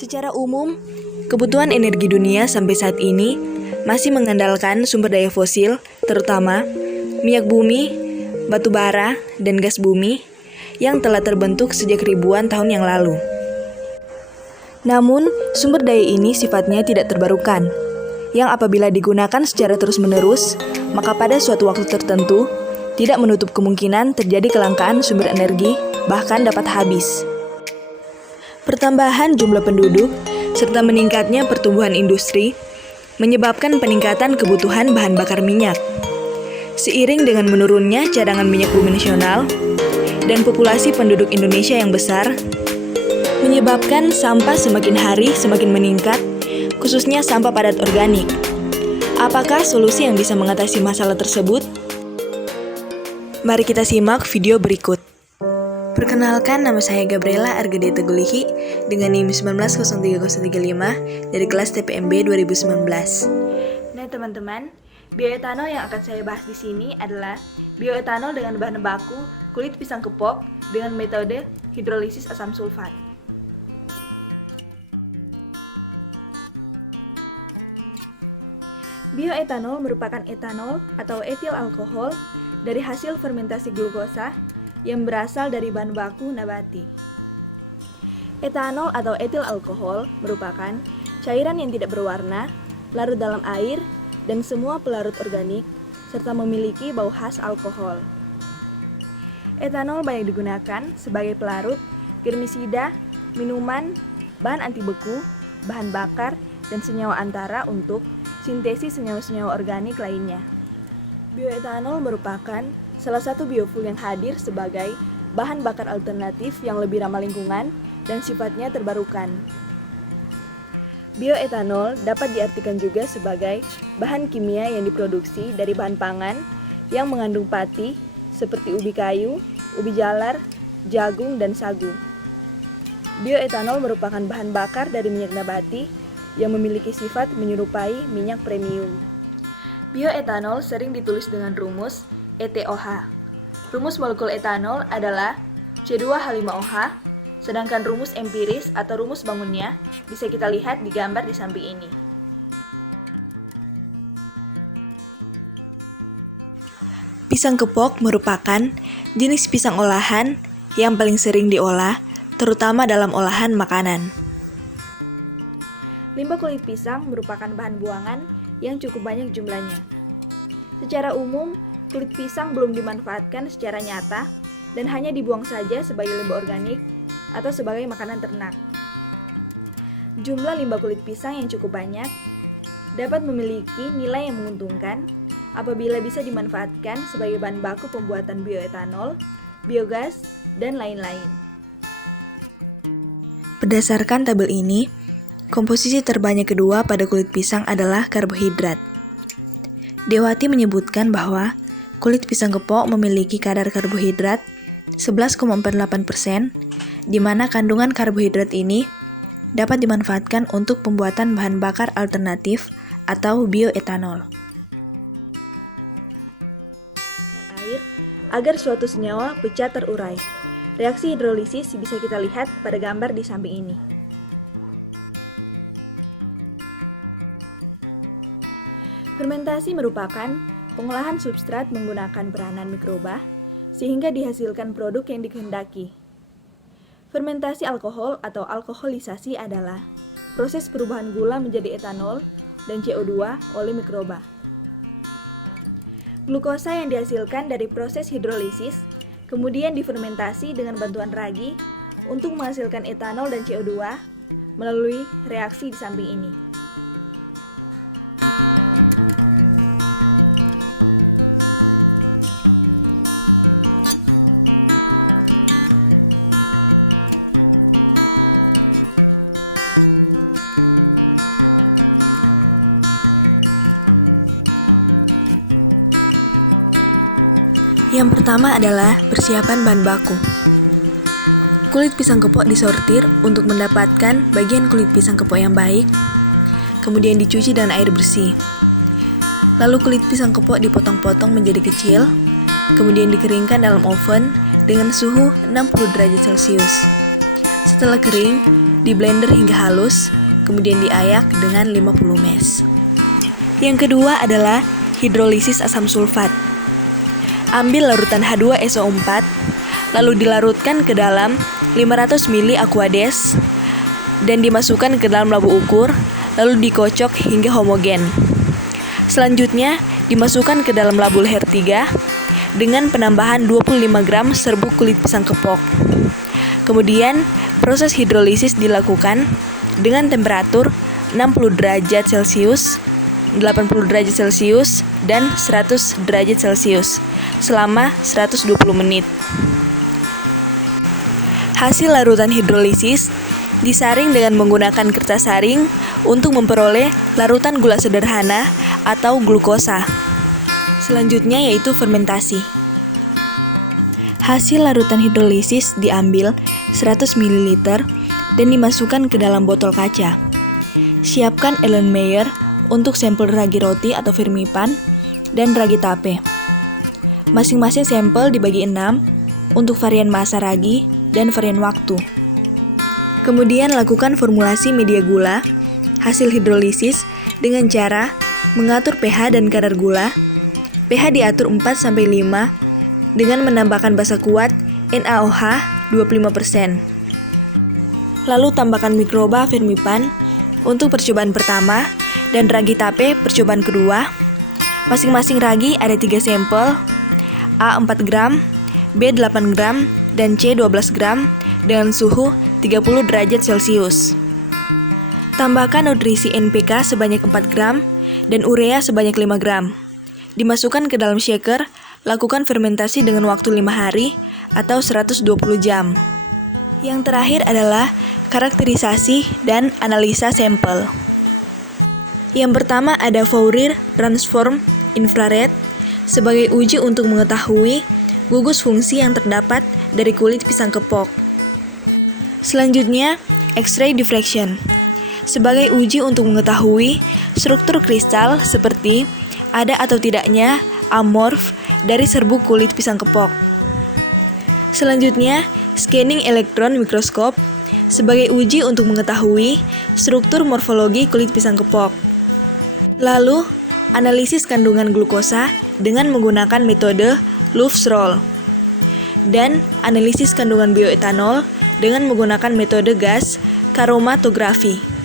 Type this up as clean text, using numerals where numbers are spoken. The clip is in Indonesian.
Secara umum, kebutuhan energi dunia sampai saat ini masih mengandalkan sumber daya fosil, terutama minyak bumi, batu bara, dan gas bumi yang telah terbentuk sejak ribuan tahun yang lalu. Namun, sumber daya ini sifatnya tidak terbarukan, yang apabila digunakan secara terus-menerus, maka pada suatu waktu tertentu tidak menutup kemungkinan terjadi kelangkaan sumber energi, bahkan dapat habis. Pertambahan jumlah penduduk serta meningkatnya pertumbuhan industri menyebabkan peningkatan kebutuhan bahan bakar minyak. Seiring dengan menurunnya cadangan minyak bumi nasional dan populasi penduduk Indonesia yang besar, menyebabkan sampah semakin hari semakin meningkat, khususnya sampah padat organik. Apakah solusi yang bisa mengatasi masalah tersebut? Mari kita simak video berikut. Perkenalkan, nama saya Gabriela Argede Tegulihi dengan NIM 1903035 dari kelas TPMB 2019. Nah teman-teman, bioetanol yang akan saya bahas di sini adalah bioetanol dengan bahan baku kulit pisang kepok dengan metode hidrolisis asam sulfat. Bioetanol merupakan etanol atau etil alkohol dari hasil fermentasi glukosa yang berasal dari bahan baku nabati. Etanol atau etil alkohol merupakan cairan yang tidak berwarna, larut dalam air, dan semua pelarut organik, serta memiliki bau khas alkohol. Etanol banyak digunakan sebagai pelarut, germisida, minuman, bahan anti beku, bahan bakar, dan senyawa antara untuk sintesis senyawa-senyawa organik lainnya. Bioetanol merupakan salah satu biofuel yang hadir sebagai bahan bakar alternatif yang lebih ramah lingkungan dan sifatnya terbarukan. Bioetanol dapat diartikan juga sebagai bahan kimia yang diproduksi dari bahan pangan yang mengandung pati seperti ubi kayu, ubi jalar, jagung, dan sagu. Bioetanol merupakan bahan bakar dari minyak nabati yang memiliki sifat menyerupai minyak premium. Bioetanol sering ditulis dengan rumus ETOH. Rumus molekul etanol adalah C2H5OH, sedangkan rumus empiris atau rumus bangunnya bisa kita lihat di gambar di samping ini. Pisang kepok merupakan jenis pisang olahan yang paling sering diolah, terutama dalam olahan makanan. Limbah kulit pisang merupakan bahan buangan yang cukup banyak jumlahnya. Secara umum, kulit pisang belum dimanfaatkan secara nyata dan hanya dibuang saja sebagai limbah organik atau sebagai makanan ternak. Jumlah limbah kulit pisang yang cukup banyak dapat memiliki nilai yang menguntungkan apabila bisa dimanfaatkan sebagai bahan baku pembuatan bioetanol, biogas, dan lain-lain. Berdasarkan tabel ini, komposisi terbanyak kedua pada kulit pisang adalah karbohidrat. Dewati menyebutkan bahwa kulit pisang kepok memiliki kadar karbohidrat 11,48%, di mana kandungan karbohidrat ini dapat dimanfaatkan untuk pembuatan bahan bakar alternatif atau bioetanol. Air agar suatu senyawa pecah terurai. Reaksi hidrolisis bisa kita lihat pada gambar di samping ini. Fermentasi merupakan pengolahan substrat menggunakan peranan mikroba sehingga dihasilkan produk yang dikehendaki. Fermentasi alkohol atau alkoholisasi adalah proses perubahan gula menjadi etanol dan CO2 oleh mikroba. Glukosa yang dihasilkan dari proses hidrolisis kemudian difermentasi dengan bantuan ragi untuk menghasilkan etanol dan CO2 melalui reaksi di samping ini. Yang pertama adalah persiapan bahan baku. Kulit pisang kepok disortir untuk mendapatkan bagian kulit pisang kepok yang baik, kemudian dicuci dengan air bersih. Lalu kulit pisang kepok dipotong-potong menjadi kecil, kemudian dikeringkan dalam oven dengan suhu 60 derajat Celcius. Setelah kering, di blender hingga halus, kemudian diayak dengan 50 ml. Yang kedua adalah hidrolisis asam sulfat. Ambil larutan H2SO4, lalu dilarutkan ke dalam 500 ml Aquades dan dimasukkan ke dalam labu ukur, lalu dikocok hingga homogen. Selanjutnya, dimasukkan ke dalam labu leher 3 dengan penambahan 25 gram serbuk kulit pisang kepok. Kemudian, proses hidrolisis dilakukan dengan temperatur 60 derajat Celcius, 80 derajat Celcius, dan 100 derajat Celcius selama 120 menit. Hasil larutan hidrolisis disaring dengan menggunakan kertas saring untuk memperoleh larutan gula sederhana atau glukosa. Selanjutnya yaitu fermentasi. Hasil larutan hidrolisis diambil 100 ml dan dimasukkan ke dalam botol kaca. Siapkan Erlenmeyer untuk sampel ragi roti atau firmipan dan ragi tape. Masing-masing sampel dibagi 6 untuk varian massa ragi dan varian waktu. Kemudian lakukan formulasi media gula hasil hidrolisis dengan cara mengatur pH dan kadar gula. pH diatur 4-5 dengan menambahkan basa kuat NaOH 25%. Lalu tambahkan mikroba firmipan untuk percobaan pertama dan ragi tape percobaan kedua. Masing-masing ragi ada 3 sampel, A 4 gram, B 8 gram, dan C 12 gram dengan suhu 30 derajat Celcius. Tambahkan nutrisi NPK sebanyak 4 gram dan urea sebanyak 5 gram. Dimasukkan ke dalam shaker, lakukan fermentasi dengan waktu 5 hari atau 120 jam. Yang terakhir adalah karakterisasi dan analisa sampel. Yang pertama ada Fourier Transform Infrared sebagai uji untuk mengetahui gugus fungsi yang terdapat dari kulit pisang kepok. Selanjutnya, X-ray diffraction sebagai uji untuk mengetahui struktur kristal seperti ada atau tidaknya amorf dari serbuk kulit pisang kepok. Selanjutnya, scanning elektron mikroskop sebagai uji untuk mengetahui struktur morfologi kulit pisang kepok. Lalu, analisis kandungan glukosa dengan menggunakan metode Loeff's Role dan analisis kandungan bioetanol dengan menggunakan metode gas kromatografi.